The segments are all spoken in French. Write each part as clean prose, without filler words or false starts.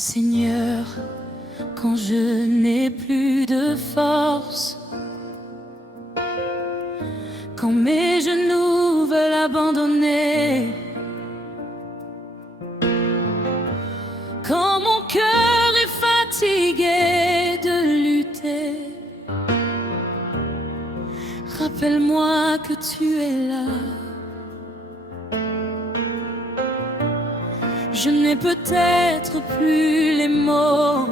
Seigneur, quand je n'ai plus de force, quand mes genoux veulent abandonner, quand mon cœur est fatigué de lutter, rappelle-moi que tu es là. Je n'ai peut-être plus les mots,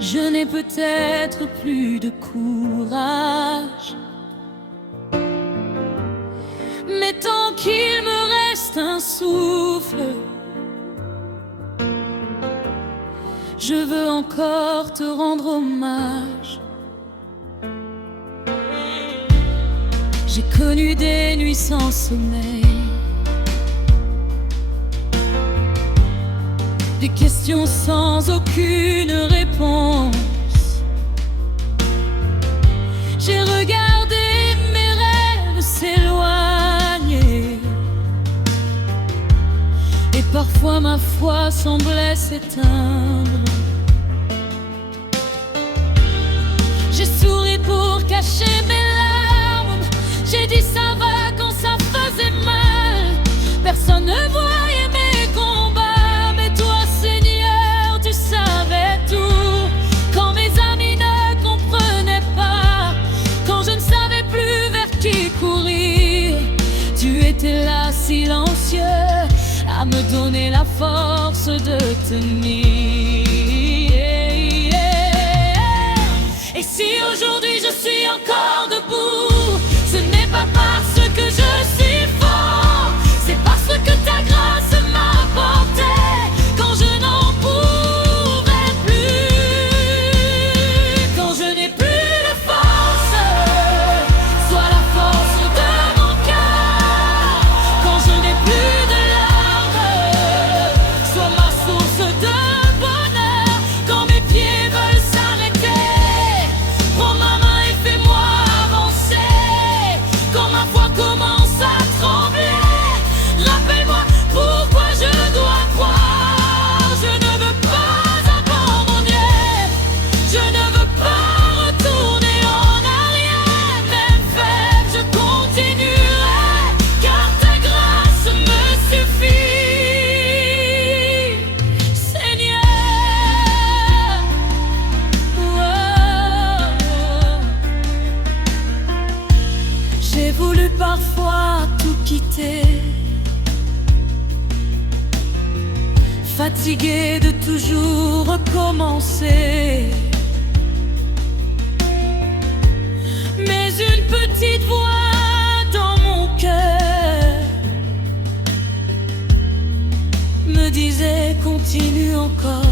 je n'ai peut-être plus de courage, mais tant qu'il me reste un souffle, je veux encore te rendre hommage. J'ai connu des nuits sans sommeil, des questions sans aucune réponse. J'ai regardé mes rêves s'éloigner, et parfois ma foi semblait s'éteindre. J'ai souri pour cacher mes larmes, j'ai dit ça va quand ça faisait mal. Personne ne voyait mes combats, t'es là silencieux à me donner la force de tenir. Et si aujourd'hui je suis encore debout, ce n'est pas parce que je suis fort, c'est parce que ta grâce m'a porté quand je n'en pouvais plus. Quand je n'ai plus de force, sois la force de mon cœur. Quand je n'ai plus de larmes, sois ma source de bonheur. Quand mes pieds veulent s'arrêter, prends ma main et fais-moi avancer. Quand ma foi commence à trembler, rappelle-moi pourquoi je dois croire. Je ne veux pas abandonner, je ne veux pas retourner en arrière. Même faible, je continuerai, car ta grâce me suffit, Seigneur. J'ai voulu parfois tout quitter, fatigué de toujours recommencer, mais une petite voix dans mon cœur me disait continue encore.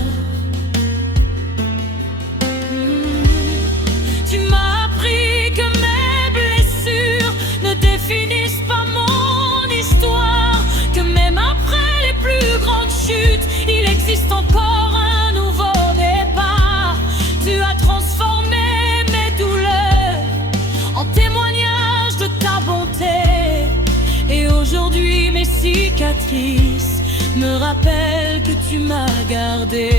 Tu m'as appris que mes blessures ne définissent pas mon histoire, que même après les plus grandes chutes, il existe encore un nouveau départ. Tu as transformé mes douleurs en témoignage de ta bonté, et aujourd'hui mes cicatrices me rappellent que tu m'as gardé.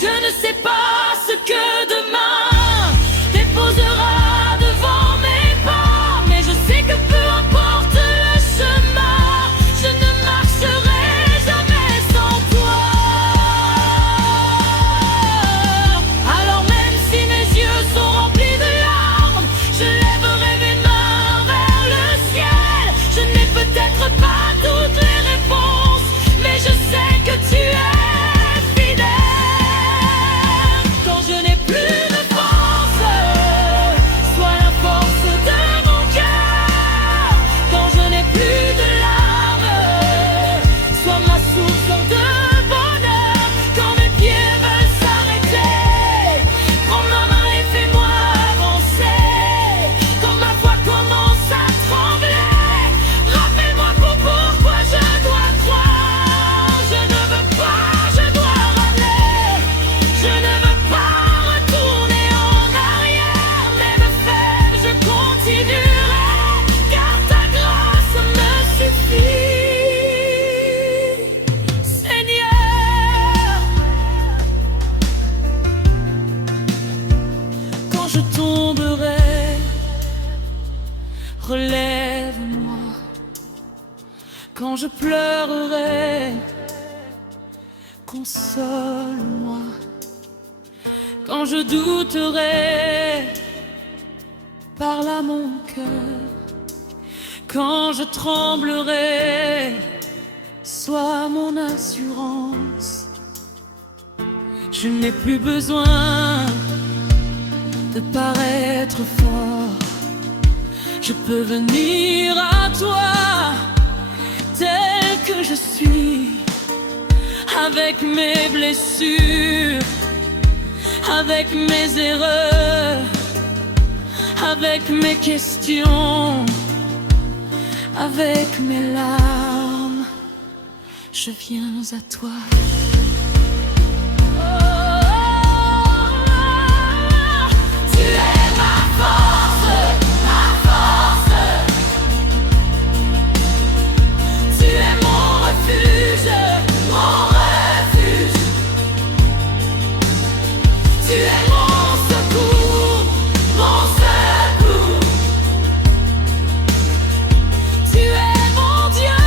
Je ne sais pas ce que demain déposera devant mes pas, mais je sais que peu importe le chemin, je ne marcherai jamais sans toi. Alors même si mes yeux sont remplis de larmes, je lèverai mes mains vers le ciel. Je n'ai peut-être pas toutes les réponses, mais je sais que tu es fidèle. Quand je n'ai plus de force, Relève-moi quand je pleurerai. Console-moi quand je douterai. Parle à mon cœur quand je tremblerai. Sois mon assurance. Je n'ai plus besoin de paraître fort. Je peux venir à toi tel que je suis, avec mes blessures, avec mes erreurs, avec mes questions, avec mes larmes. Je viens à toi. Tu es ma force, ma force. Tu es mon refuge, mon refuge. Tu es mon secours, mon secours. Tu es mon Dieu.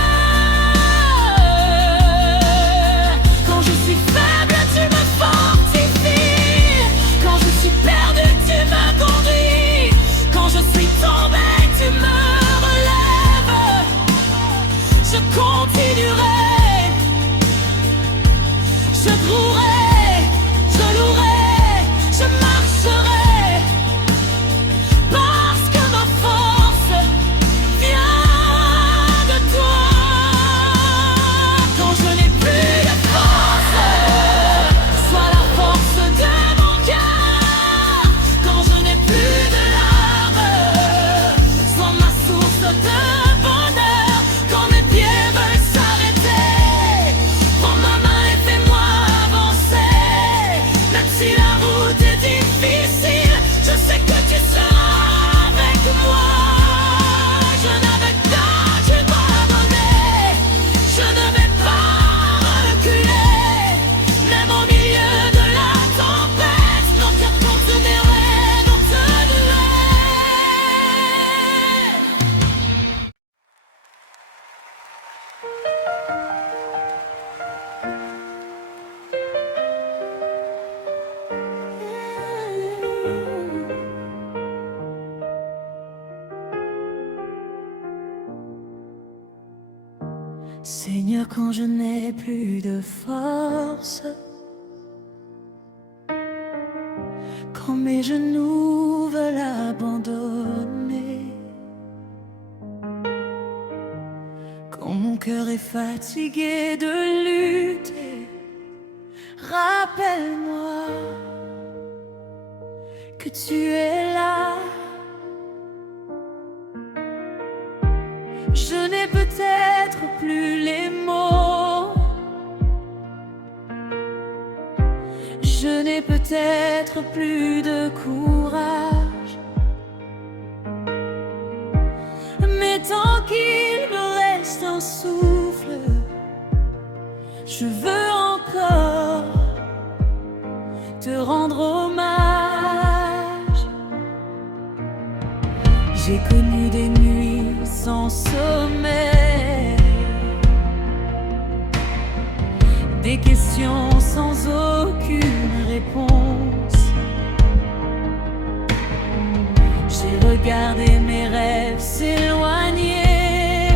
Quand je suis faible, tu me fortifies. Quand je suis perdu, tu me conduis. Quand je suis tombé, tu me relèves. Je continuerai. Je trouverai, je louerai, je marcherai. Parce que ma force vient de toi. Quand je n'ai plus de force, sois la force de mon cœur. Quand je n'ai plus de larmes, sois ma source de bonheur. Quand mes pieds veulent s'arrêter, prends ma main et fais-moi avancer. Même si la route est difficile, je sais que tu seras avec moi. Je n'avais pas dû m'abandonner. Je ne vais pas reculer. Même au milieu de la tempête, mon cœur continuerait d'en te louer. Seigneur, quand je n'ai plus de force, quand mes genoux veulent abandonner, quand mon cœur est fatigué de lutter, rappelle-moi que tu es là. Je n'ai peut-être plus les mots, je n'ai peut-être plus de courage, mais tant qu'il me reste un souffle, je veux encore te rendre hommage. J'ai connu des nuits sans sommeil, des questions sans aucune réponse. J'ai regardé mes rêves s'éloigner,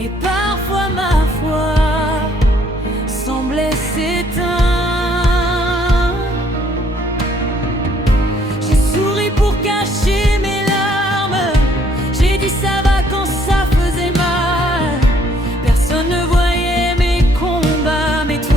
et parfois ma foi semblait s'éteindre. J'ai souri pour cacher mes larmes, j'ai dit ça va quand ça faisait mal. Personne ne voyait mes combats, mais toi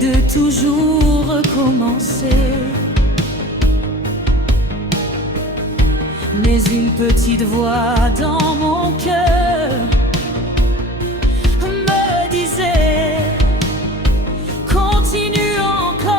de toujours recommencer. Mais une petite voix dans mon cœur me disait: continue encore.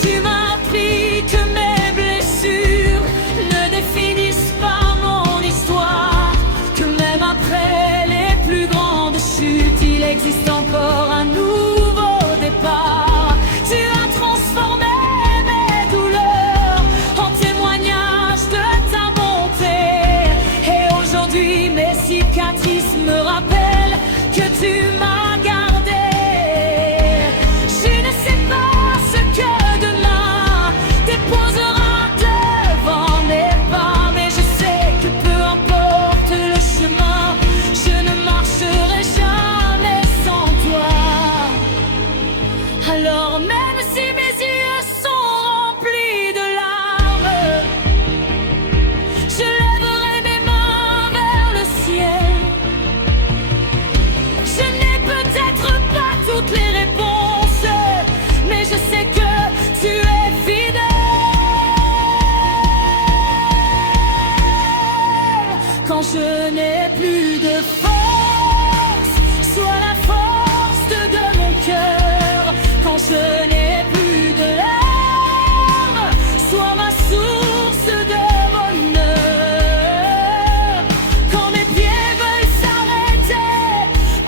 Tu m'as appris que mes blessures ne définissent pas mon histoire, que même après les plus grandes chutes, il existe encore un nouveau départ. Tu as transformé mes douleurs en témoignage de ta bonté. Et aujourd'hui mes cicatrices me rappellent que tu m'as gardé. Je ne sais pas ce que demain déposera devant mes pas, mais je sais que peu importe le chemin, je ne marcherai jamais sans toi. Alors même si mes yeux sont remplis de larmes, je lèverai mes mains vers le ciel. Je n'ai peut-être pas toutes les réponses, mais je sais que tu es fidèle. Quand je n'ai plus de force, sois la force de mon cœur. Quand je n'ai plus de larmes, sois ma source de bonheur. Quand mes pieds veulent s'arrêter,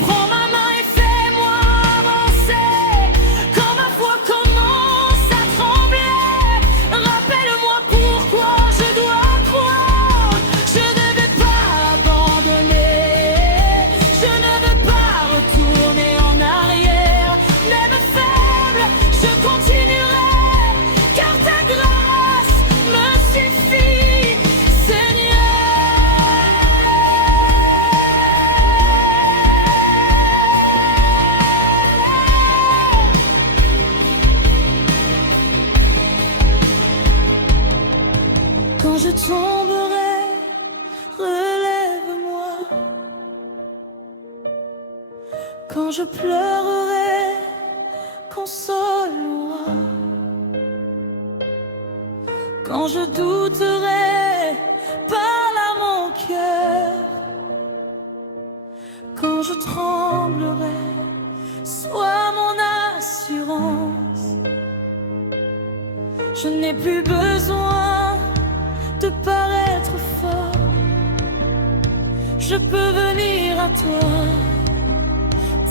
prends ma main et fais-moi avancer. Quand ma foi commence à trembler, rappelle-moi pourquoi je dois croire. Je ne vais pas abandonner, je ne veux pas retourner en arrière. Même faible, je continuerai, car ta grâce me suffit, Seigneur. Quand je tomberai, relève-moi. Quand je pleurerai, console-moi. Quand je douterai, parle à mon cœur. Quand je tremblerai, sois mon assurance. Je n'ai plus besoin de paraître fort. Je peux venir à toi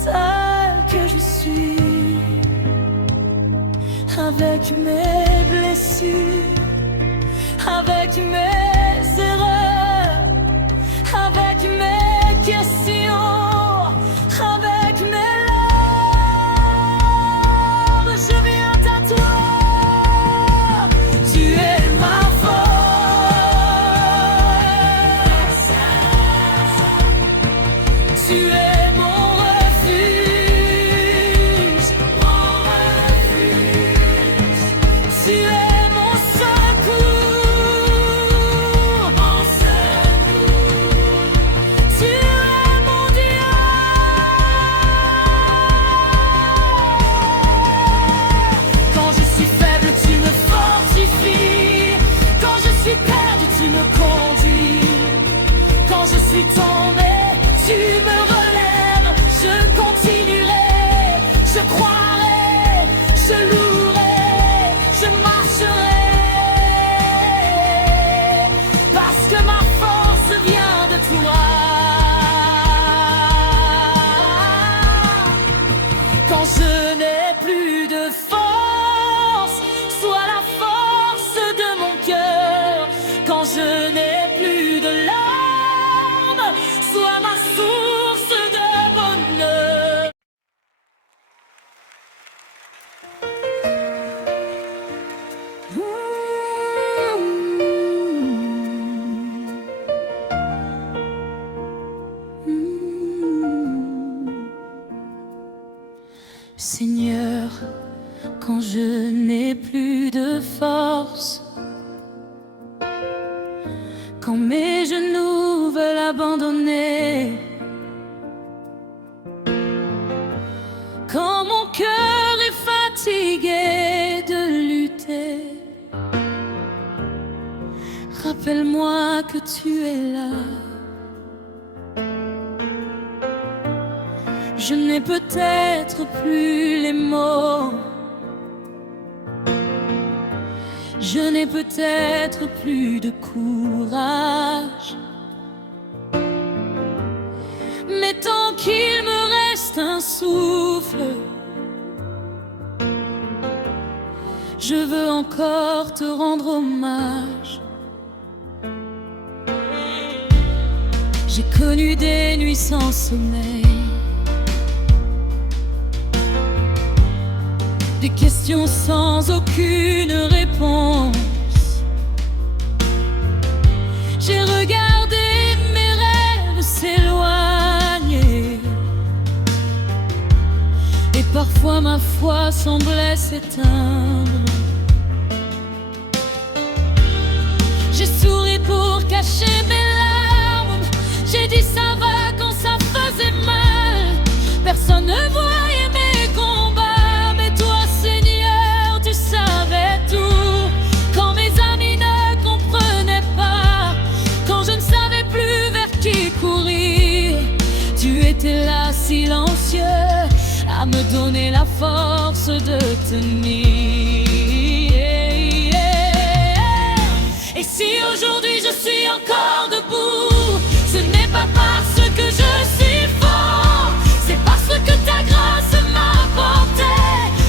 tel que je suis, avec mes blessures, avec mes erreurs, avec mes questions, avec mes larmes. Je viens à toi. Tu es ma force, tu es mon refuge, tu es mon secours, tu es mon Dieu. Quand je suis faible, tu me fortifies. Quand je suis perdu, tu me conduis. Quand je suis tombé, tu me relèves. Je continuerai, je croirai, je louerai, je marcherai, parce que ma force vient de toi. Quand je n'ai plus de force, sois la force de mon cœur. Quand je n'ai plus de larmes, sois ma source de bonheur. Seigneur, quand je n'ai plus de force, quand mes genoux veulent abandonner, Rappelle-moi que tu es là. Je n'ai peut-être plus les mots. Je n'ai peut-être plus de courage. Mais tant qu'il me reste un souffle, je veux encore te rendre hommage. J'ai connu des nuits sans sommeil, des questions sans aucune réponse. J'ai regardé mes rêves s'éloigner, et parfois ma foi semblait s'éteindre. J'ai souri pour cacher mes larmes. J'ai dit ça va quand ça faisait mal. Personne ne voyait mes combats, mais toi Seigneur tu savais tout. Quand mes amis ne comprenaient pas, quand je ne savais plus vers qui courir, tu étais là silencieux à me donner la force de tenir. Et si aujourd'hui je suis encore debout, ce n'est pas parce que je suis fort, c'est parce que ta grâce m'a porté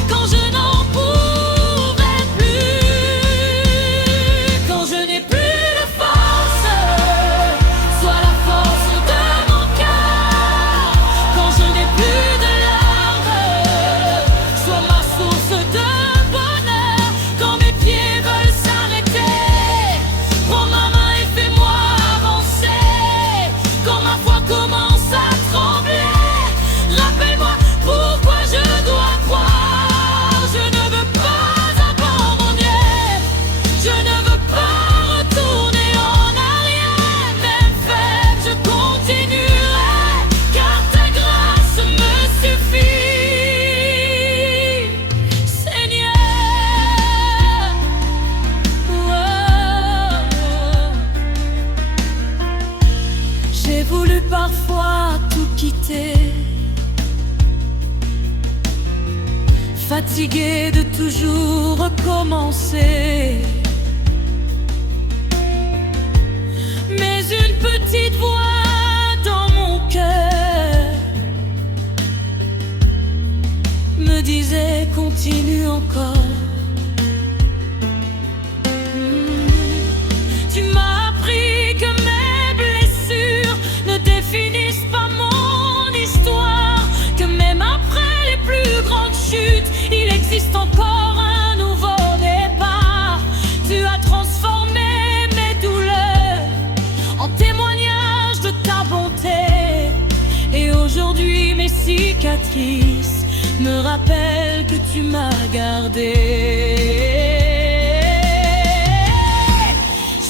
quand je n'en pouvais plus. Quand je n'ai plus de force, sois la force de mon cœur. Quand je n'ai plus de larmes, sois ma source de bonheur. Quand mes pieds veulent s'arrêter, prends ma main et fais-moi avancer. Quand ma foi commence à trembler, rappelle-moi pourquoi je dois croire. Je ne veux pas abandonner, je ne veux pas retourner en arrière. Même faible, je continuerai, car ta grâce me suffit, Seigneur. Oh. J'ai voulu parfois tout quitter, fatigué de toujours recommencer. Mais une petite voix dans mon cœur me disait continue encore. Tu m'as appris que mes blessures ne définissent pas mon histoire, que même après les plus grandes chutes, il existe encore un nouveau départ. Tu as transformé mes douleurs en témoignage de ta bonté, et aujourd'hui mes cicatrices me rappellent que tu m'as gardé.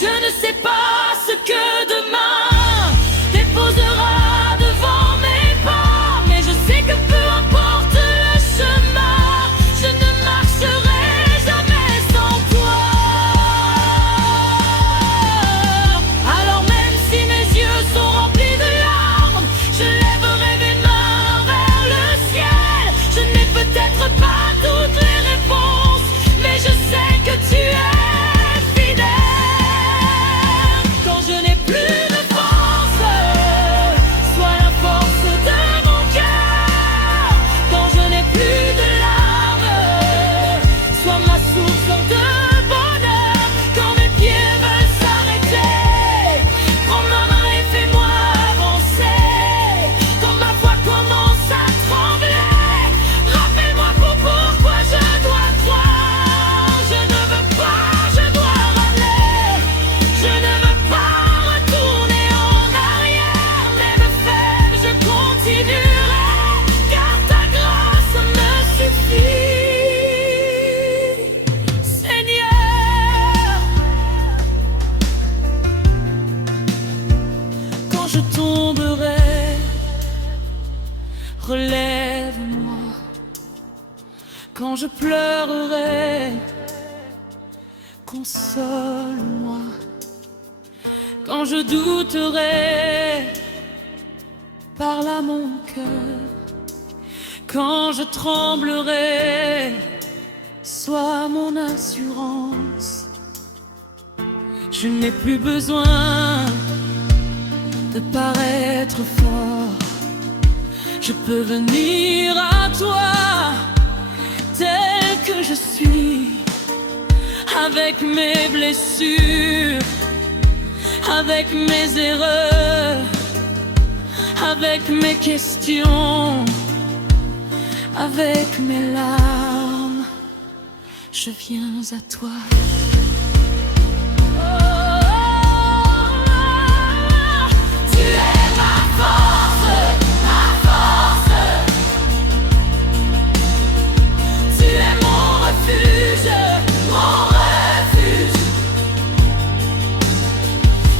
Je ne sais pas ce que demain déposera devant mes pas, mais je sais que peu importe le chemin, je ne marcherai jamais sans toi. Alors même si mes yeux sont remplis de larmes, je lèverai mes mains vers le ciel. Je n'ai peut-être pas toutes les réponses, mais je sais que tu es fidèle. Quand je n'ai plus de force, sois la force de mon cœur. Quand je n'ai plus de larmes, sois ma source de bonheur. Quand mes pieds veulent s'arrêter, prends ma main et fais-moi avancer. Quand ma foi commence à trembler, rappelle-moi pourquoi je dois croire. Je ne veux pas, je dois ramener. Je ne veux pas retourner en arrière. Même faible, je continuerai, car ta grâce me suffit, Seigneur. Quand je tomberai, relève-moi. Quand je pleurerai, console-moi. quand je douterai, parle à mon cœur. Quand je tremblerai, sois mon assurance. Je n'ai plus besoin de paraître fort. Je peux venir à toi tel que je suis, avec mes blessures, avec mes erreurs, avec mes questions, avec mes larmes. Je viens à toi. Tu es ma force, ma force. Tu es mon refuge, mon refuge.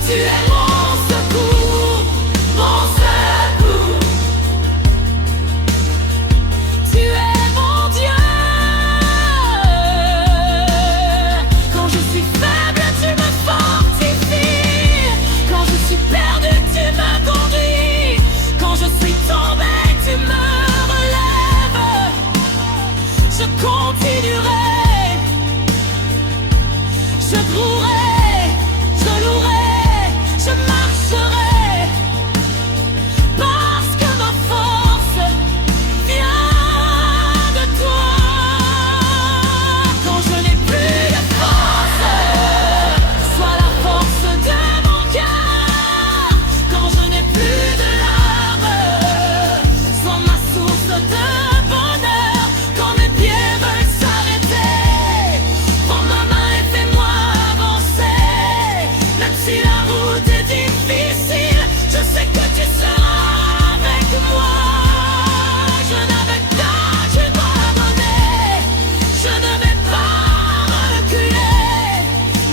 Tu es mon secours, mon secours. Tu es mon Dieu. Quand je suis faible, tu me fortifies. Quand je suis perdu, tu me conduis. Quand je suis tombé, tu me relèves. Je continuerai, je louerai, je louerai, je marcherai, parce que ma force vient de toi. Quand je n'ai plus de force, sois la force de mon cœur. Quand je n'ai plus de larmes, sois ma source de bonheur. Quand mes pieds veulent s'arrêter, prends ma main et fais-moi avancer. Même si la route est difficile, je sais que tu seras avec moi. Je n'avais pas, je dois abandonner. Je ne vais pas reculer.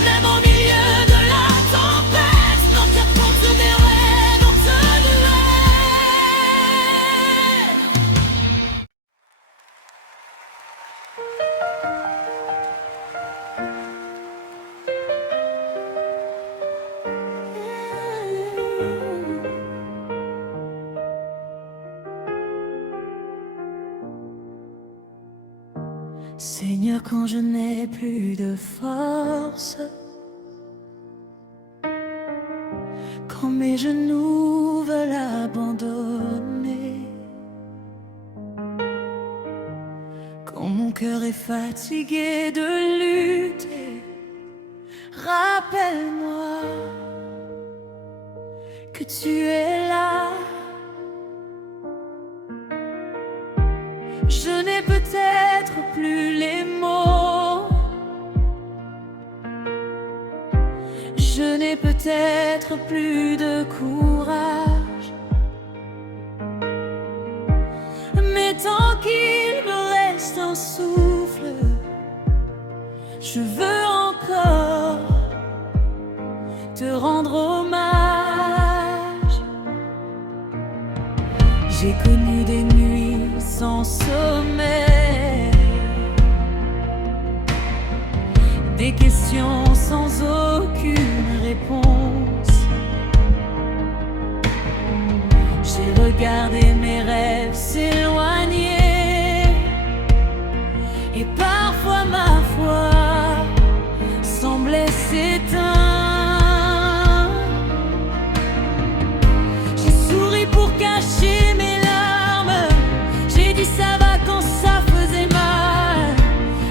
Même au milieu de la tempête, mon cœur continuerait dans te louer. Seigneur, quand je n'ai plus de force, quand mes genoux veulent abandonner, quand mon cœur est fatigué de lutter, rappelle-moi que tu es là. Je n'ai peut-être plus les mots, je n'ai peut-être plus de courage, mais tant qu'il me reste un souffle, je veux encore te rendre hommage. J'ai connu des nuits sans sommeil, des questions sans aucune réponse. J'ai regardé mes rêves s'éloigner, et parfois ma foi semblait s'éteindre. J'ai souri pour cacher mes larmes, j'ai dit ça va quand ça faisait mal.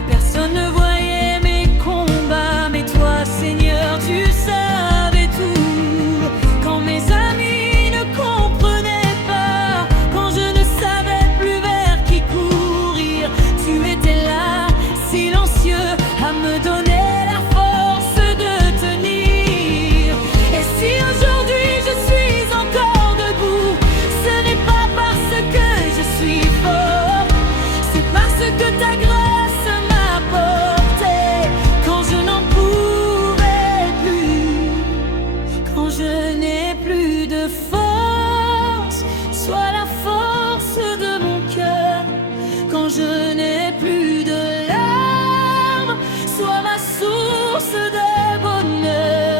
Personne ne voyait mes combats, mais toi Seigneur tu savais tout. Quand mes amis ne comprenaient pas, quand je ne savais plus vers qui courir, tu étais là, silencieux, à me donner la force de tenir. Et si aujourd'hui je suis encore debout, ce n'est pas parce que je suis fort, c'est parce que ta grâce m'a porté. Quand je n'en pouvais plus, quand je n'ai plus de force, sois la force de mon cœur. Quand je n'ai plus de larmes, sois ma source de bonheur.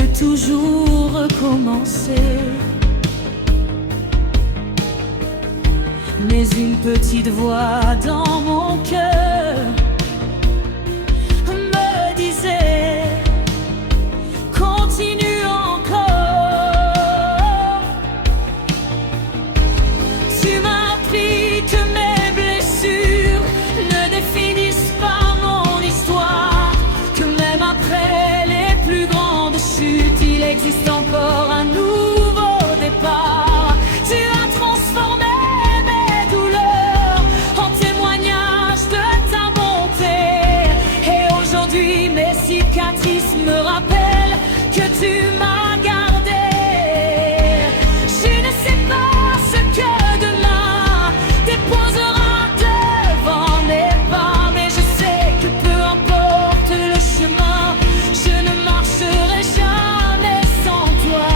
de toujours recommencer. Mais une petite voix dans mon cœur me disait: continue encore. Tu m'as appris que mes blessures ne définissent pas mon histoire, que même après les plus grandes chutes, il existe encore un nouveau départ. Tu as transformé mes douleurs en témoignage de ta bonté, et aujourd'hui mes cicatrices me rappellent que tu m'as gardé. Je ne sais pas ce que demain déposera devant mes pas, mais je sais que peu importe le chemin, je ne marcherai jamais sans toi.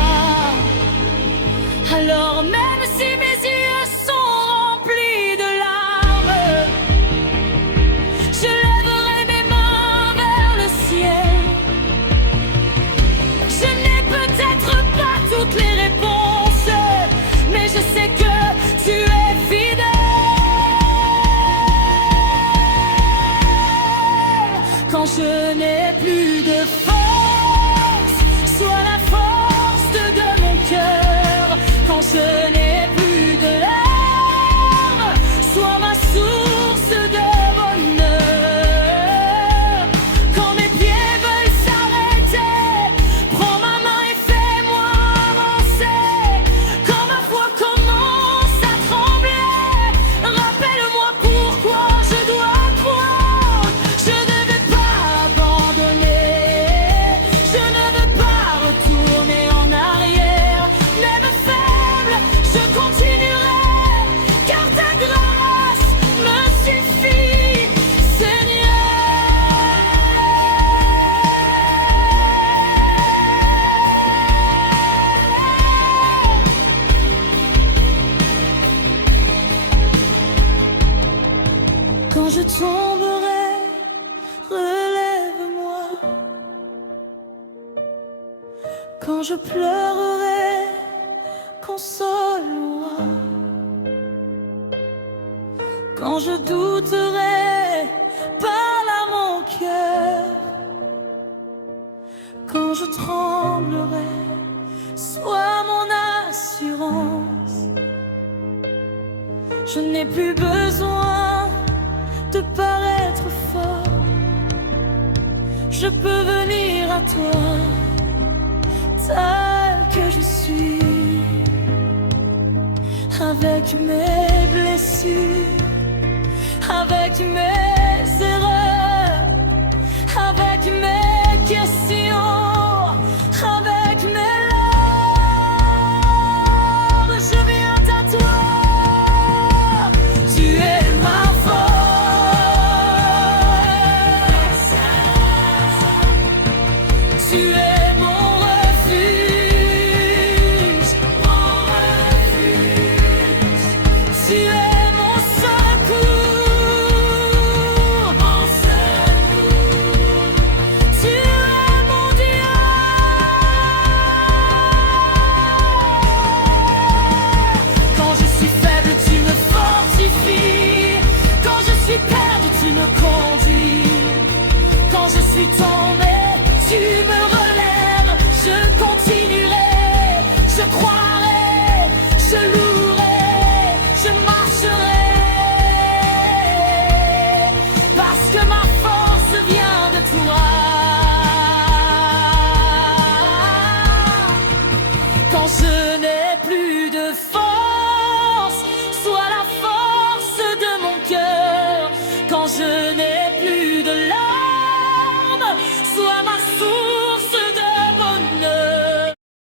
Alors même si mes yeux sont remplis de larmes, je lèverai mes mains vers le ciel. Je n'ai peut-être pas toutes les réponses, mais je sais que tu es fidèle. Quand je n'ai plus de force, sois la force de mon cœur. Quand je n'ai plus de larmes, sois ma source de bonheur. Quand mes pieds veulent s'arrêter, prends ma main et fais-moi avancer. Quand ma foi commence à trembler, rappelle-moi pourquoi je dois croire. Je ne vais pas abandonner, je ne veux pas retourner en arrière. Même faible, je continuerai, car ta grâce me suffit, Seigneur. Quand je tomberai, relève-moi. Quand je pleurerai, console-moi. Quand je douterai, parle à mon cœur. Quand je tremblerai, sois mon assurance. Je n'ai plus besoin de paraître fort, je peux venir à toi tel que je suis, avec mes blessures, avec mes